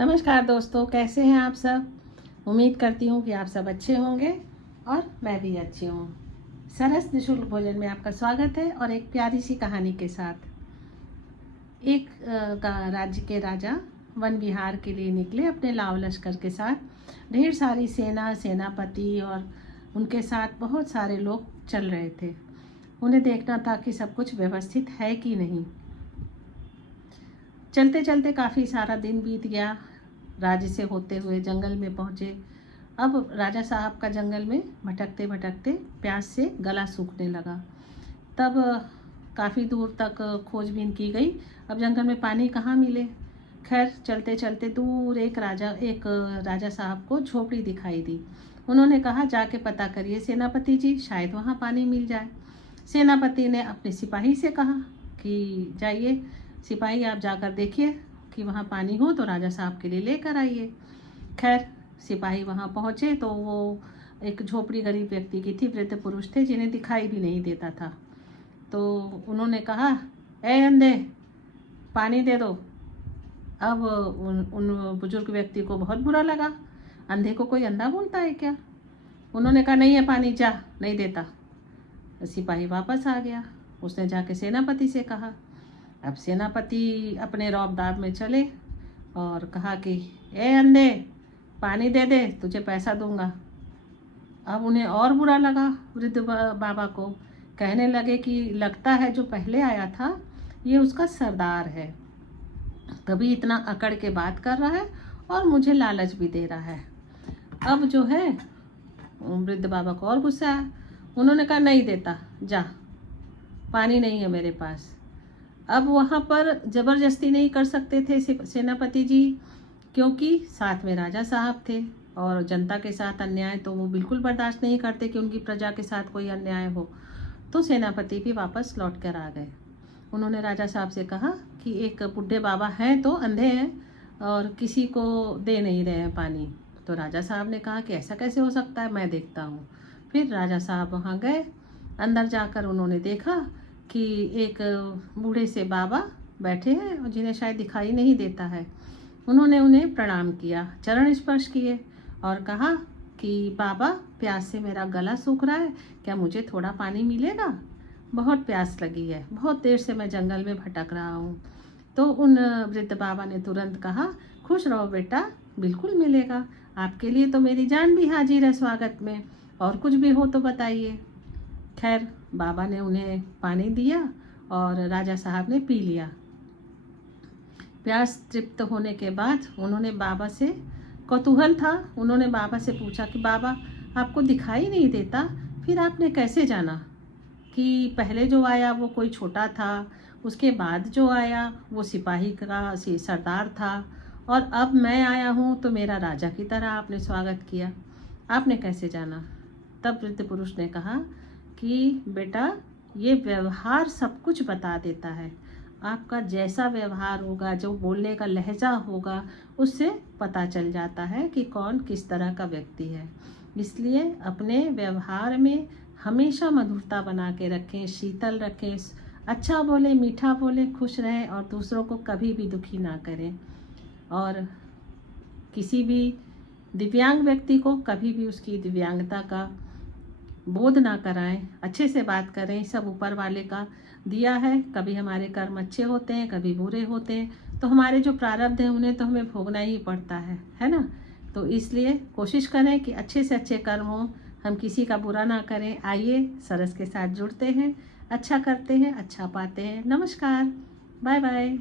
नमस्कार दोस्तों, कैसे हैं आप सब। उम्मीद करती हूँ कि आप सब अच्छे होंगे और मैं भी अच्छी हूँ। सरस निशुल्क भोजन में आपका स्वागत है और एक प्यारी सी कहानी के साथ। एक राज्य के राजा वन विहार के लिए निकले अपने लाव लश्कर के साथ। ढेर सारी सेनापति और उनके साथ बहुत सारे लोग चल रहे थे। उन्हें देखना था कि सब कुछ व्यवस्थित है कि नहीं। चलते चलते काफ़ी सारा दिन बीत गया। राज्य से होते हुए जंगल में पहुँचे। अब राजा साहब का जंगल में भटकते भटकते प्यास से गला सूखने लगा। तब काफ़ी दूर तक खोजबीन की गई। अब जंगल में पानी कहाँ मिले। खैर चलते चलते दूर एक राजा साहब को झोपड़ी दिखाई दी। उन्होंने कहा, जाके पता करिए सेनापति जी, शायद वहाँ पानी मिल जाए। सेनापति ने अपने सिपाही से कहा कि जाइए सिपाही, आप जाकर देखिए कि वहाँ पानी हो तो राजा साहब के लिए लेकर आइए। खैर सिपाही वहाँ पहुँचे तो वो एक झोपड़ी गरीब व्यक्ति की थी। वृद्ध पुरुष थे जिन्हें दिखाई भी नहीं देता था। तो उन्होंने कहा, ए अंधे, पानी दे दो। अब उन बुजुर्ग व्यक्ति को बहुत बुरा लगा। अंधे को कोई अंधा बोलता है क्या। उन्होंने कहा, नहीं है पानी, जा, नहीं देता। सिपाही वापस आ गया। उसने जाके सेनापति से कहा। अब सेनापति अपने रौब-दाब में चले और कहा कि ए अंधे, पानी दे दे, तुझे पैसा दूंगा। अब उन्हें और बुरा लगा वृद्ध बाबा को। कहने लगे कि लगता है जो पहले आया था ये उसका सरदार है, तभी इतना अकड़ के बात कर रहा है और मुझे लालच भी दे रहा है। अब जो है वृद्ध बाबा को और गुस्सा आया। उन्होंने कहा, नहीं देता, जा, पानी नहीं है मेरे पास। अब वहाँ पर ज़बरदस्ती नहीं कर सकते थे सेनापति जी, क्योंकि साथ में राजा साहब थे और जनता के साथ अन्याय तो वो बिल्कुल बर्दाश्त नहीं करते कि उनकी प्रजा के साथ कोई अन्याय हो। तो सेनापति भी वापस लौट कर आ गए। उन्होंने राजा साहब से कहा कि एक बूढ़े बाबा हैं तो अंधे हैं और किसी को दे नहीं रहे हैं पानी। तो राजा साहब ने कहा कि ऐसा कैसे हो सकता है, मैं देखता हूँ। फिर राजा साहब वहाँ गए। अंदर जाकर उन्होंने देखा कि एक बूढ़े से बाबा बैठे हैं और जिन्हें शायद दिखाई नहीं देता है। उन्होंने उन्हें प्रणाम किया, चरण स्पर्श किए और कहा कि बाबा, प्यास से मेरा गला सूख रहा है, क्या मुझे थोड़ा पानी मिलेगा। बहुत प्यास लगी है, बहुत देर से मैं जंगल में भटक रहा हूँ। तो उन वृद्ध बाबा ने तुरंत कहा, खुश रहो बेटा, बिल्कुल मिलेगा, आपके लिए तो मेरी जान भी हाजिर है स्वागत में, और कुछ भी हो तो बताइए। खैर बाबा ने उन्हें पानी दिया और राजा साहब ने पी लिया। प्यास तृप्त होने के बाद उन्होंने बाबा से, कौतूहल था, उन्होंने बाबा से पूछा कि बाबा, आपको दिखाई नहीं देता, फिर आपने कैसे जाना कि पहले जो आया वो कोई छोटा था, उसके बाद जो आया वो सिपाही का सरदार था, और अब मैं आया हूँ तो मेरा राजा की तरह आपने स्वागत किया, आपने कैसे जाना। तब वृद्ध पुरुष ने कहा कि बेटा, ये व्यवहार सब कुछ बता देता है। आपका जैसा व्यवहार होगा, जो बोलने का लहजा होगा, उससे पता चल जाता है कि कौन किस तरह का व्यक्ति है। इसलिए अपने व्यवहार में हमेशा मधुरता बना के रखें, शीतल रखें, अच्छा बोले, मीठा बोले, खुश रहें और दूसरों को कभी भी दुखी ना करें। और किसी भी दिव्यांग व्यक्ति को कभी भी उसकी दिव्यांगता का बोध ना कराएं, अच्छे से बात करें। सब ऊपर वाले का दिया है, कभी हमारे कर्म अच्छे होते हैं, कभी बुरे होते हैं, तो हमारे जो प्रारब्ध हैं उन्हें तो हमें भोगना ही पड़ता है ना। तो इसलिए कोशिश करें कि अच्छे से अच्छे कर्म हो, हम किसी का बुरा ना करें। आइए सरस के साथ जुड़ते हैं, अच्छा करते हैं, अच्छा पाते हैं। नमस्कार, बाय बाय।